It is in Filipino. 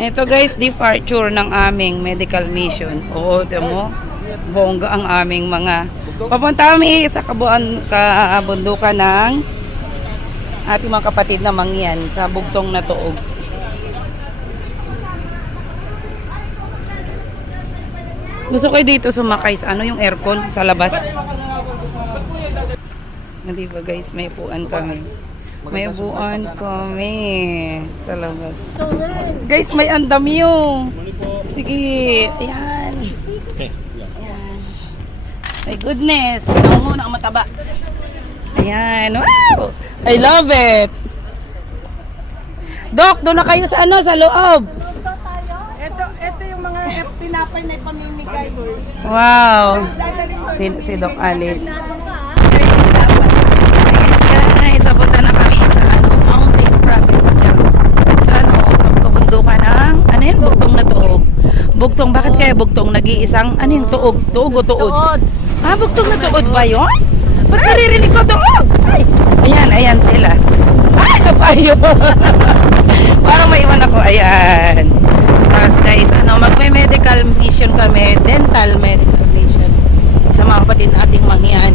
Ito guys, departure ng aming medical mission. Oo, ito mo. Bongga ang aming mga. Papunta kami sa kabundukan ng ating mga kapatid na mangyan sa bugtong na tuog. Gusto ko dito sumakay sa ano yung aircon sa labas. Hindi ba guys, may upuan kami. May upuan kami sa labas. Guys, may andam yung. Sige, ayan. Ayan. My goodness. Ito muna ang mataba. Ayan. Wow! I love it. Doc, doon na kayo sa ano, sa loob. Ito yung mga tinapay na ipamimigay. Wow. Si Doc Alice. Guys, sabuta na kami sa ano, Mountain Province dyan. Sa ano, sa kabundukan ng, ano yun, bugtong na tuog. Bugtong, bakit kaya bugtong? Nag-iisang, ano yung tuog? Tuog o tuod? Ah, bugtong na tuod ba yun? Ba't naririnig ko tuog? Ay, ayan sila. Ay, kapayo. Parang maiwan ako, ayan. Tapos guys, ano, magme-medical mission kami, dental medical mission sa mga kapatid nating mangyan.